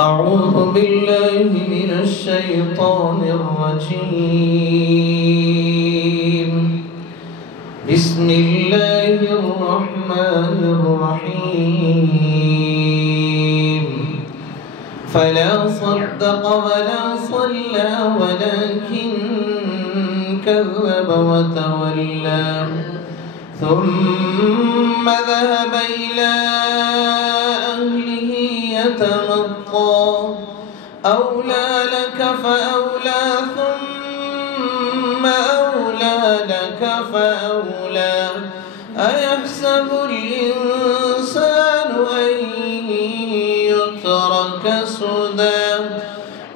أعوذ بالله من الشيطان الرجيم. بسم الله الرحمن الرحيم. فلا صدق ولا صلى ولكن كذب وتولى ثم ذهب إلى أهله يتمطى أولى لك فأولى ثم أولى لك فأولى أيحسب الإنسان أن يترك سدى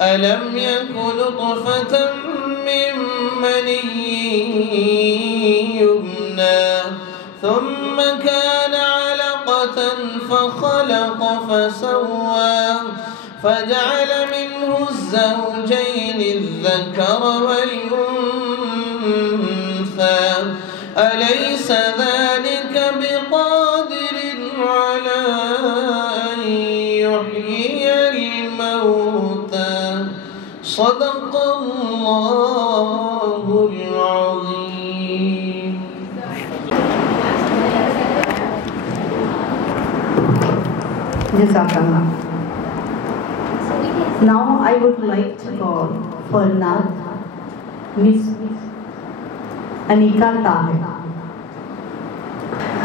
ألم يك نطفة من مني يمنى ثم كان علقة فخلق فسوى فجعل منه الزوجين الذكر والأنثى أليس ذلك بقادر على أن يحيي الموتى صدق الله العظيم. Jazakallah. Now I would like to call for Nath Miss Anika Tahir.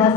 10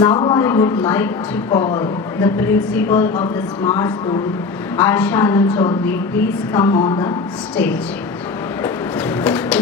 Now I would like to call the principal of the Smart School, Aisha Anam Chaudhary. Please come on the stage.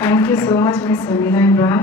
Thank you so much, Miss Samina Imran.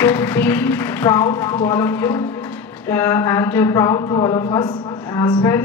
to be proud to all of you and proud to all of us as well.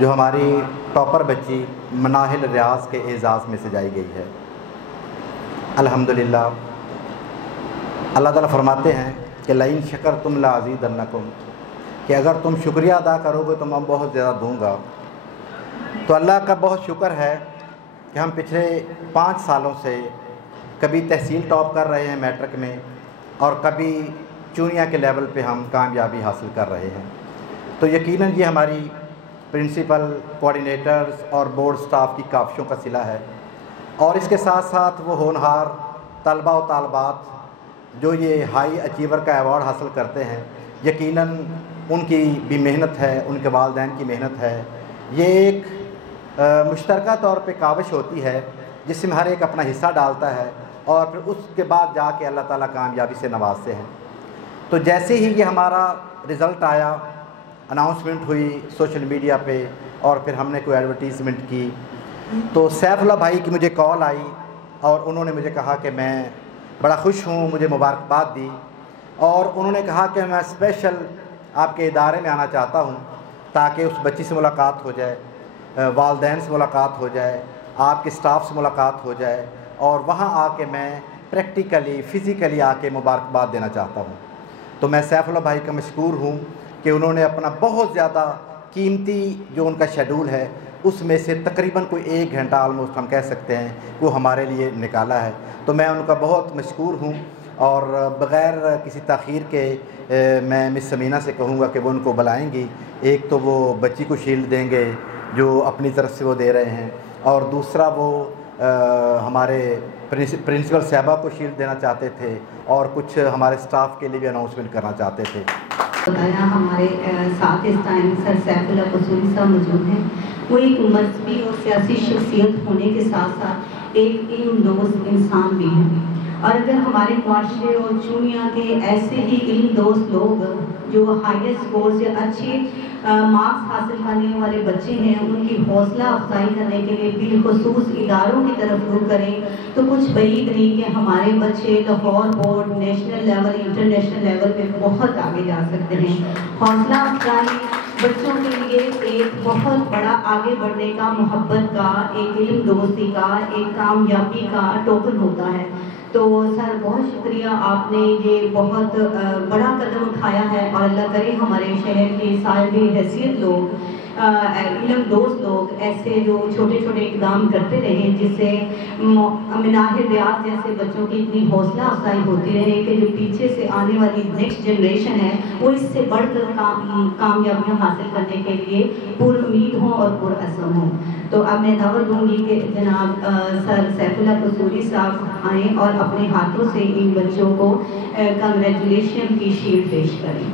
جو ہماری topper بچی مناہل ریاض کے اعزاز میں سجائی گئی ہے۔ الحمدللہ اللہ تعالیٰ فرماتے ہیں کہ لئن شکرتم لازیدنکم، کہ اگر تم شکریہ ادا کرو گے تو میں بہت زیادہ دوں گا۔ تو اللہ کا بہت شکر ہے کہ ہم پچھلے 5 سالوں سے کبھی تحصیل ٹاپ کر رہے ہیں میٹرک میں، اور کبھی چونیا کے لیول پہ ہم کامیابی حاصل کر رہے ہیں۔ تو یقیناً یہ ہماری پرنسپل، کوآرڈینیٹرز اور بورڈ سٹاف کی کاوشوں کا صلہ ہے، اور اس کے ساتھ ساتھ وہ ہونہار طلبہ و طالبات جو یہ ہائی اچیور کا ایوارڈ حاصل کرتے ہیں، یقیناً ان کی بھی محنت ہے، ان کے والدین کی محنت ہے۔ یہ ایک مشترکہ طور پہ کاوش ہوتی ہے جس میں ہر ایک اپنا حصہ ڈالتا ہے، اور پھر اس کے بعد جا کے اللہ تعالیٰ کامیابی سے نوازتے ہیں۔ تو جیسے ہی یہ ہمارا رزلٹ آیا، اناؤنسمنٹ ہوئی سوشل میڈیا پہ، اور پھر ہم نے کوئی ایڈورٹیزمنٹ کی، تو سیف اللہ بھائی کی مجھے کال آئی اور انہوں نے مجھے کہا کہ میں بڑا خوش ہوں، مجھے مبارکباد دی، اور انہوں نے کہا کہ میں اسپیشل آپ کے ادارے میں آنا چاہتا ہوں تاکہ اس بچی سے ملاقات ہو جائے، والدین سے ملاقات ہو جائے، آپ کے سٹاف سے ملاقات ہو جائے، اور وہاں آ کے میں پریکٹیکلی فزیکلی آ کے مبارکباد دینا چاہتا ہوں۔ تو میں سیف اللہ بھائی کا مشکور ہوں کہ انہوں نے اپنا بہت زیادہ قیمتی جو ان کا شیڈول ہے اس میں سے تقریباً کوئی 1 گھنٹہ آلموسٹ ہم کہہ سکتے ہیں وہ ہمارے لیے نکالا ہے۔ تو میں ان کا بہت مشکور ہوں، اور بغیر کسی تاخیر کے میں مس سمینہ سے کہوں گا کہ وہ ان کو بلائیں گی۔ ایک تو وہ بچی کو شیلڈ دیں گے جو اپنی طرف سے وہ دے رہے ہیں، اور دوسرا وہ ہمارے پرنسپل صاحبہ کو شیلڈ دینا چاہتے تھے، اور کچھ ہمارے سٹاف کے لیے بھی اناؤنسمنٹ کرنا چاہتے تھے۔ بتایا ہمارے ساتھ اس ٹائم سر سیف اللہ قصوری صاحب موجود ہیں۔ وہ ایک مذہبی اور سیاسی شخصیت ہونے کے ساتھ ساتھ ایک علم دوست انسان بھی ہیں، اور اگر ہمارے معاشرے اور چونیا کے ایسے ہی علم دوست لوگ جو ہائیسٹ اسکور سے اچھے مارکس حاصل کرنے والے بچے ہیں ان کی حوصلہ افزائی کرنے کے لیے بالخصوص اداروں کی طرف رخ کریں تو کچھ بعید نہیں کہ ہمارے بچے Lahore board national level international level پہ بہت آگے جا سکتے ہیں۔ حوصلہ افزائی بچوں کے لیے ایک بہت بڑا آگے بڑھنے کا، محبت کا، ایک علم دوستی کا، ایک کامیابی کا ٹوکن ہوتا ہے۔ تو سر بہت شکریہ، آپ نے یہ بہت بڑا قدم اٹھایا ہے، اور اللہ کرے ہمارے شہر کے صاحب حیثیت لوگ، علم دوست لوگ ایسے جو چھوٹے چھوٹے اقدام کرتے رہیں جس سے مناہل ریاض جیسے بچوں کی اتنی حوصلہ افزائی ہوتی رہے کہ جو پیچھے سے آنے والی نیکسٹ جنریشن ہے وہ اس سے بڑھ کر کامیابیاں حاصل کرنے کے لیے پر امید ہوں اور پر عزم ہوں۔ تو اب میں دعوت دوں گی کہ جناب سر سیف اللہ قصوری صاحب آئیں اور اپنے ہاتھوں سے ان بچوں کو کنگریچولیشن کی شیلڈ پیش کریں۔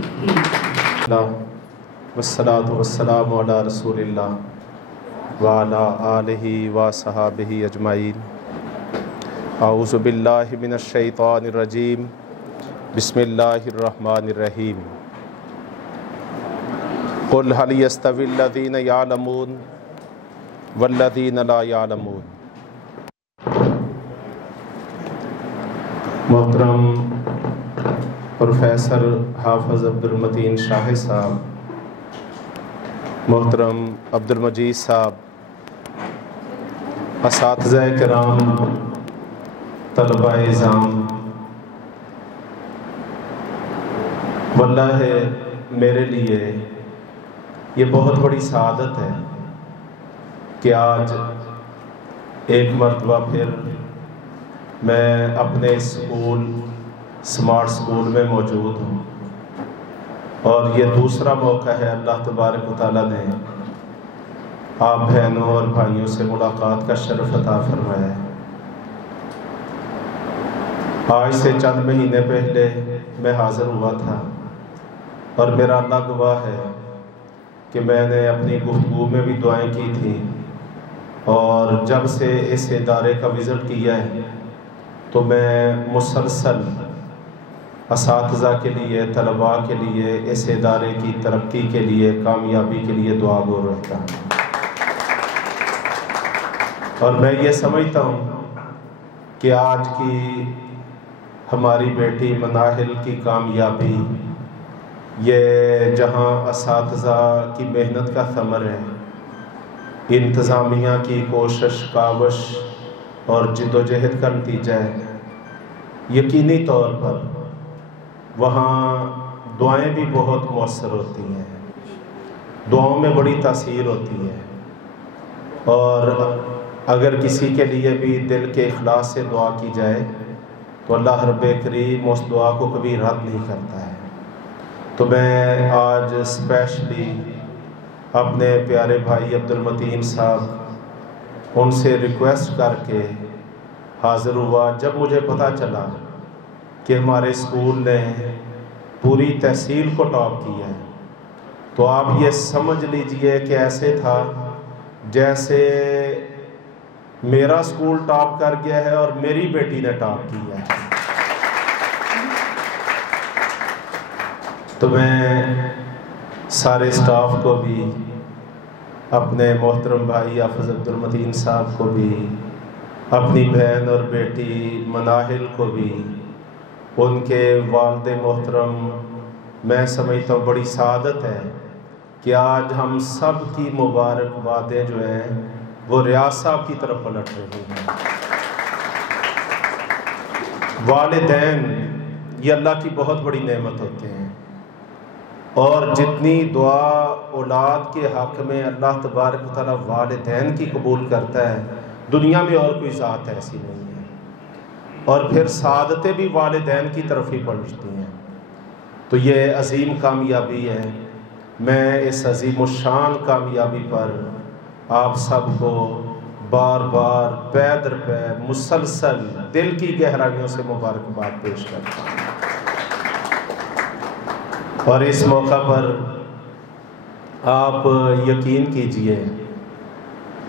والصلاة والسلام علی رسول اللہ وعلی آلہ وصحابہ اجمعین۔ اعوذ باللہ من الشیطان الرجیم، بسم اللہ الرحمن الرحیم۔ قل هل يستوي الذین یعلمون والذین لا یعلمون۔ محترم پروفیسر حافظ عبد المتین شاہ صاحب، محترم عبد المجید صاحب، اساتذہ کرام، طلبہ اعزام، واللہ میرے لیے یہ بہت بڑی سعادت ہے کہ آج ایک مرتبہ پھر میں اپنے اسکول سمارٹ اسکول میں موجود ہوں، اور یہ دوسرا موقع ہے اللہ تبارک و تعالیٰ نے آپ بہنوں اور بھائیوں سے ملاقات کا شرف عطا فرمایا ہے۔ آج سے چند مہینے پہلے میں حاضر ہوا تھا، اور میرا اللہ گواہ ہے کہ میں نے اپنی گفتگو میں بھی دعائیں کی تھیں، اور جب سے اس ادارے کا وزٹ کیا ہے تو میں مسلسل اساتذہ کے لیے، طلباء کے لیے، اس ادارے کی ترقی کے لیے، کامیابی کے لیے دعا گو رہتا ہوں، اور میں یہ سمجھتا ہوں کہ آج کی ہماری بیٹی مناہل کی کامیابی یہ جہاں اساتذہ کی محنت کا ثمر ہے، انتظامیہ کی کوشش کاوش اور جد و جہد کا نتیجہ ہے۔ یقینی طور پر وہاں دعائیں بھی بہت مؤثر ہوتی ہیں، دعاؤں میں بڑی تاثیر ہوتی ہے، اور اگر کسی کے لیے بھی دل کے اخلاص سے دعا کی جائے تو اللہ رب کریم اس دعا کو کبھی رد نہیں کرتا ہے۔ تو میں آج اسپیشلی اپنے پیارے بھائی عبد المتین صاحب ان سے ریکویسٹ کر کے حاضر ہوا، جب مجھے پتہ چلا کہ ہمارے اسکول نے پوری تحصیل کو ٹاپ کیا ہے، تو آپ یہ سمجھ لیجئے کہ ایسے تھا جیسے میرا اسکول ٹاپ کر گیا ہے اور میری بیٹی نے ٹاپ کیا ہے۔ تو میں سارے اسٹاف کو بھی، اپنے محترم بھائی حافظ عبد المتین صاحب کو بھی، اپنی بہن اور بیٹی مناہل کو بھی، ان کے والد محترم، میں سمجھتا ہوں بڑی سعادت ہے کہ آج ہم سب کی مبارکبادیں جو ہیں وہ ریاض صاحب کی طرف پلٹ رہی ہیں۔ والدین یہ اللہ کی بہت بڑی نعمت ہوتے ہیں، اور جتنی دعا اولاد کے حق میں اللہ تبارک و تعالیٰ والدین کی قبول کرتا ہے، دنیا میں اور کوئی ذات ایسی نہیں ہے، اور پھر سعادتیں بھی والدین کی طرف ہی پہنچتی ہیں۔ تو یہ عظیم کامیابی ہے۔ میں اس عظیم الشان کامیابی پر آپ سب کو بار بار پے در پے مسلسل دل کی گہرائیوں سے مبارکباد پیش کرتا ہوں، اور اس موقع پر آپ یقین کیجئے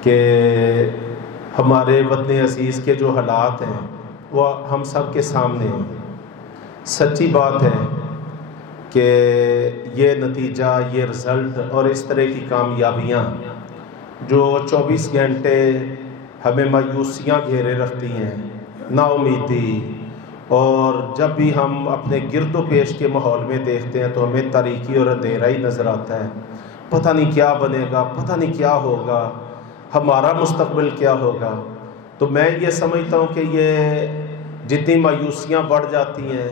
کہ ہمارے وطن عزیز کے جو حالات ہیں وہ ہم سب کے سامنے ہیں۔ سچی بات ہے کہ یہ نتیجہ، یہ رزلٹ اور اس طرح کی کامیابیاں جو 24 گھنٹے ہمیں مایوسیاں گھیرے رکھتی ہیں، نا امیدی، اور جب بھی ہم اپنے گرد و پیش کے ماحول میں دیکھتے ہیں تو ہمیں تاریکی اور اندھیرا ہی نظر آتا ہے۔ پتہ نہیں کیا بنے گا، پتہ نہیں کیا ہوگا، ہمارا مستقبل کیا ہوگا۔ تو میں یہ سمجھتا ہوں کہ یہ جتنی مایوسیاں بڑھ جاتی ہیں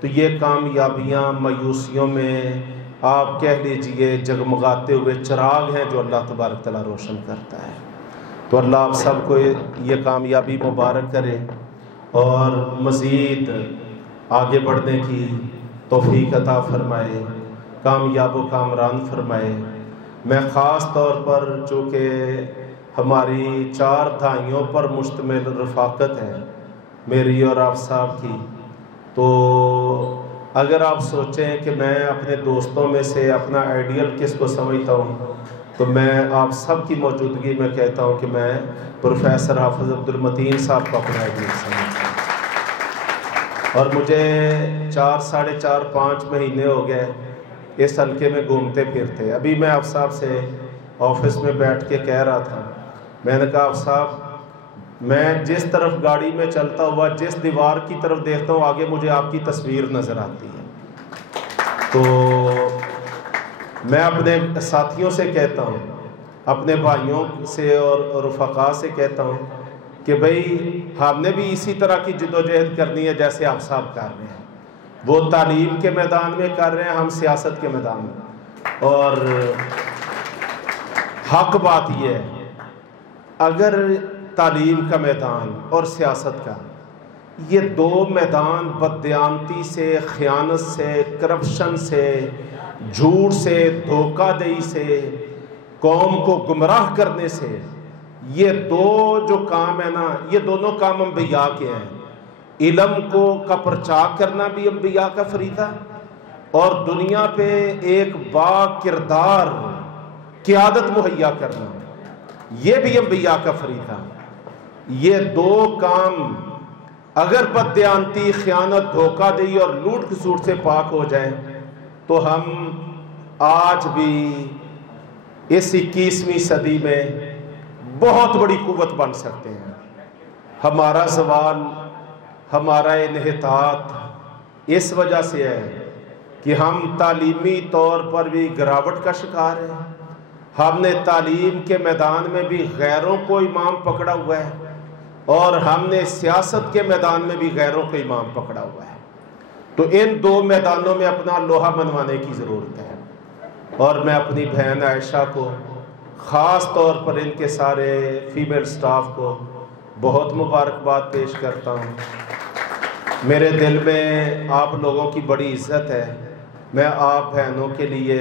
تو یہ کامیابیاں مایوسیوں میں آپ کہہ لیجئے جگمگاتے ہوئے چراغ ہیں جو اللہ تبارک تعالیٰ روشن کرتا ہے۔ تو اللہ آپ سب کو یہ کامیابی مبارک کرے اور مزید آگے بڑھنے کی توفیق عطا فرمائے، کامیاب و کامران فرمائے۔ میں خاص طور پر چونکہ ہماری 4 دہائیوں پر مشتمل رفاقت ہے میری اور آپ صاحب کی، تو اگر آپ سوچیں کہ میں اپنے دوستوں میں سے اپنا آئیڈیل کس کو سمجھتا ہوں، تو میں آپ سب کی موجودگی میں کہتا ہوں کہ میں پروفیسر حافظ عبد المتین صاحب کو اپنا آئیڈیل سمجھتا ہوں، اور مجھے 4 ساڑھے 4 5 مہینے ہو گئے اس حلقے میں گھومتے پھرتے۔ ابھی میں آپ صاحب سے آفس میں بیٹھ کے کہہ رہا تھا، میں نے کہا آپ صاحب، میں جس طرف گاڑی میں چلتا ہوا جس دیوار کی طرف دیکھتا ہوں آگے مجھے آپ کی تصویر نظر آتی ہے۔ تو میں اپنے ساتھیوں سے کہتا ہوں، اپنے بھائیوں سے اور رفقا سے کہتا ہوں کہ بھئی ہم نے بھی اسی طرح کی جد و جہد کرنی ہے جیسے آپ صاحب کر رہے ہیں۔ وہ تعلیم کے میدان میں کر رہے ہیں، ہم سیاست کے میدان میں۔ اور حق بات یہ ہے، اگر تعلیم کا میدان اور سیاست کا، یہ 2 میدان بددیانتی سے، خیانت سے، کرپشن سے، جھوٹ سے، دھوکہ دہی سے، قوم کو گمراہ کرنے سے، یہ 2 جو کام ہے نا، یہ دونوں کام انبیاء کے ہیں۔ علم کا پرچار کرنا بھی انبیاء کا فریضہ، اور دنیا پہ ایک با کردار قیادت مہیا کرنا یہ بھی انبیاء کا فریضہ۔ یہ 2 کام اگر بددیانتی، خیانت، دھوکہ دہی اور لوٹ کھسوٹ سے پاک ہو جائیں تو ہم آج بھی اس 21ویں صدی میں بہت بڑی قوت بن سکتے ہیں۔ ہمارا سوال، ہمارا انحطاط اس وجہ سے ہے کہ ہم تعلیمی طور پر بھی گراوٹ کا شکار ہیں، ہم نے تعلیم کے میدان میں بھی غیروں کو امام پکڑا ہوا ہے اور ہم نے سیاست کے میدان میں بھی غیروں کو امام پکڑا ہوا ہے. تو ان دو میدانوں میں اپنا لوہا منوانے کی ضرورت ہے. اور میں اپنی بہن عائشہ کو خاص طور پر ان کے سارے فیمیل سٹاف کو بہت مبارکباد پیش کرتا ہوں. میرے دل میں آپ لوگوں کی بڑی عزت ہے. میں آپ بہنوں کے لیے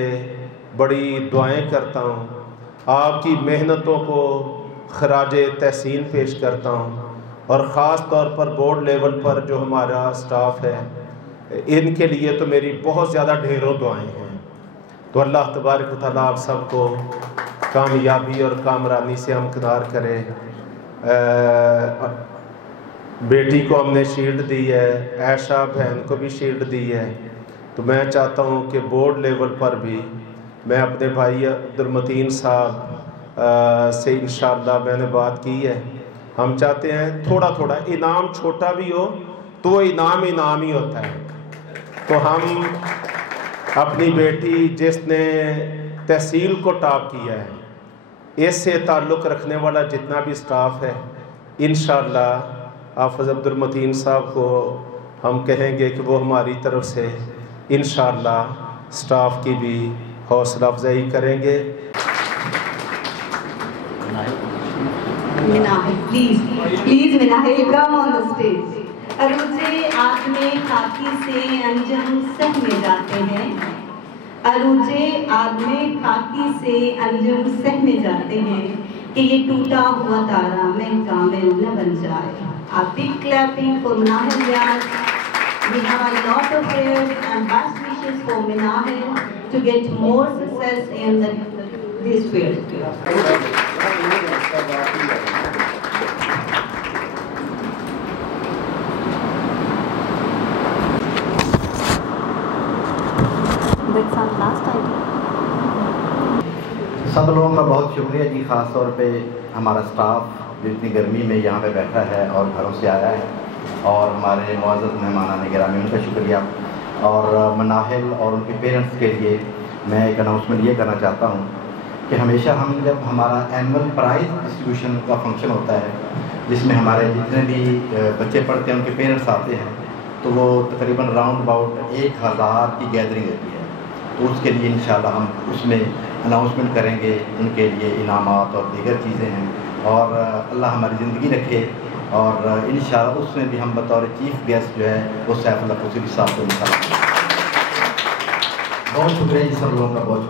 بڑی دعائیں کرتا ہوں. آپ کی محنتوں کو خراج تحسین پیش کرتا ہوں. اور خاص طور پر بورڈ لیول پر جو ہمارا سٹاف ہے ان کے لیے تو میری بہت زیادہ ڈھیروں دعائیں ہیں. تو اللہ تبارک و تعالیٰ آپ سب کو کامیابی اور کامرانی سے ہمکنار کرے. بیٹی کو ہم نے شیلڈ دی ہے, عائشہ بہن کو بھی شیلڈ دی ہے. تو میں چاہتا ہوں کہ بورڈ لیول پر بھی میں اپنے بھائی عبدالمتین صاحب سے انشاءاللہ میں نے بات کی ہے. ہم چاہتے ہیں تھوڑا تھوڑا انعام چھوٹا بھی ہو تو وہ انعام ہی ہوتا ہے. تو ہم اپنی بیٹی جس نے تحصیل کو ٹاپ کیا ہے اس سے تعلق رکھنے والا جتنا بھی سٹاف ہے انشاءاللہ حافظ عبدالمتین صاحب کو ہم کہیں گے کہ وہ ہماری طرف سے انشاءاللہ سٹاف کی بھی حوصلہ افزائی کریں گے. Please Manahil come on the stage. عروجے آدمی خاکی سے انجم سہ میں جاتے ہیں. عروجے آدمی خاکی سے انجم سہ میں جاتے ہیں کہ یہ ٹوٹا ہوا تارا میں کامل نہ بن جائے. A big clapping for Minahil Riaz. We have a lot of prayers and best wishes for Minahil to get more success in this field. سب لوگوں کا بہت شکریہ جی. خاص طور پہ ہمارا سٹاف جو اتنی گرمی میں یہاں پہ بیٹھا ہے اور گھروں سے آیا ہے, اور ہمارے معزز مہمانان گرامی ان کا شکریہ. اور مناہل اور ان کے پیرنٹس کے لیے میں ایک اناؤنسمنٹ یہ کرنا چاہتا ہوں کہ ہمیشہ ہم جب ہمارا اینول پرائز ڈسٹریبیوشن کا فنکشن ہوتا ہے جس میں ہمارے جتنے بھی بچے پڑھتے ہیں ان کے پیرنٹس آتے ہیں تو وہ تقریباً راؤنڈ اباؤٹ 1000 کی گیدرنگ ہوتی ہے. تو اس کے لیے انشاءاللہ ہم اس میں اناؤنسمنٹ کریں گے. ان کے لیے انعامات اور دیگر چیزیں ہیں, اور اللہ ہماری زندگی رکھے. اور انشاءاللہ اس میں بھی ہم بطور چیف گیسٹ جو ہے وہ سیف اللہ قصوری صاحب کو انشاءاللہ. بہت شکریہ جی سب لوگوں کا. بہت